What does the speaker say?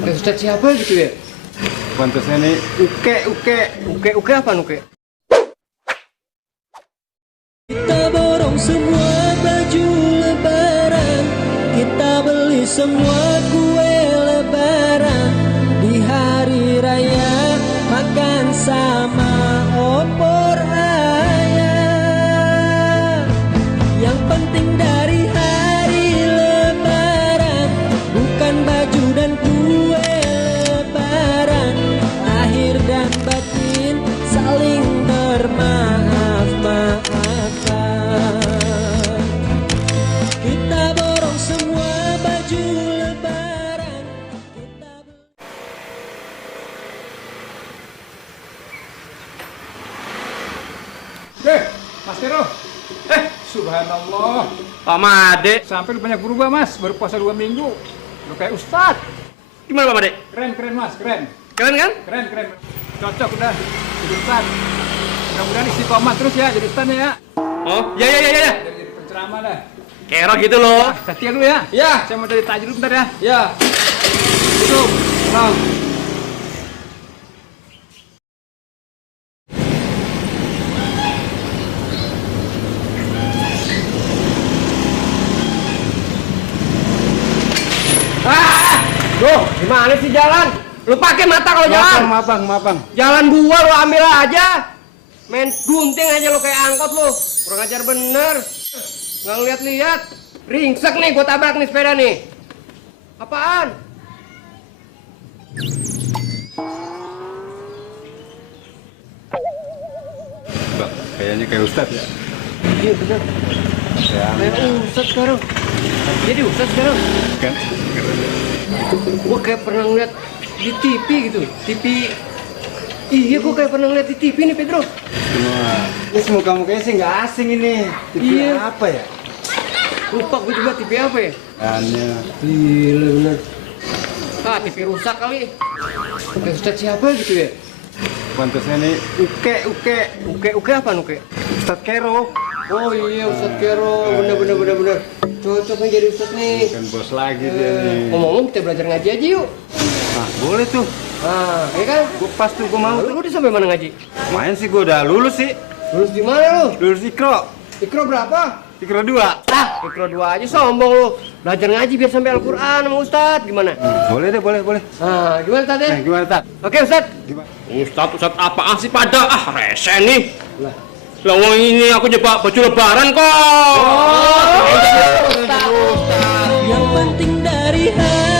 Kayak Ustadz siapa gitu ya? Pantasnya nih Uke apa Uke? Kita borong semua baju lebaran, kita beli semua kue lebaran. Di hari raya makan sama opor ayam. Yang penting dari hari lebaran bukan baju dan kue lebaran. Lahir dan batin saling bermaaf-maafan. Kita borong semua baju lebaran. Mas Tero. Subhanallah. Pak Made, Sampai lu banyak berubah mas, baru puasa 2 minggu. Lu kayak ustad. gimana Pak Made? Keren mas, keren. Keren kan? Keren. Cocok udah jadi ustad. Mudah-mudahan istiqomah terus ya jadi ustadnya ya. Oh, ya. Jadi penceramah dah. Kero gitu loh. Setia dulu ya. Ya. Saya mau dari tajir dulu bentar ya. Ya. Duduk. Tenang. Loh, gimana sih jalan? Lu pakai mata kalau jalan. Maafang. Jalan dua lu ambil aja. Main gunting aja lu kayak angkot lu. Kurang ajar bener. Nggak ngeliat-liat. Ringsek nih gua tabrak nih sepeda nih. Apaan? Bang, kayaknya kayak ustad ya. Iya bener. Kayak Ustadz sekarang. Jadi Ustadz sekarang. Kan? Gua kayak pernah ngeliat di TV gitu. TV. Iya gua kayak pernah ngeliat di TV nih Pedro. Ini semua kamu kayaknya sih nggak asing ini. TV Iya. apa ya? Lupa gua juga TV apa ya? Hanya Gila bener. Ah, TV rusak kali. Kayak Ustadz siapa gitu ya? pantasnya nih Uke apa Uke? Ustad Kero. Oh iya Ustadz Kero, bener. Cocok nih jadi Ustadz nih. Kan bos lagi dia nih. Ngomong-ngomong kita belajar ngaji aja yuk. Nah, boleh tuh. Ah, iya kan? Gua pas tuh gua mau. Lu udah sampai mana ngaji? Main sih gua udah lulus sih. Lulus di mana lu? Lulus Ikro. Ikro berapa? Ikro 2. Ah, Ikro 2 aja sombong lu. Belajar ngaji biar sampai Al-Qur'an sama Ustadz. Gimana? Boleh deh, boleh. Ah, gimana Tad ya? Nah, gimana tak? Oke Ustadz. Gimana? Ustadz apaan sih pada? Ah, rese nih. Lah. Lah wong ini aku nyoba baju lebaran kok. Oh, Ustadz. Yang penting dari hari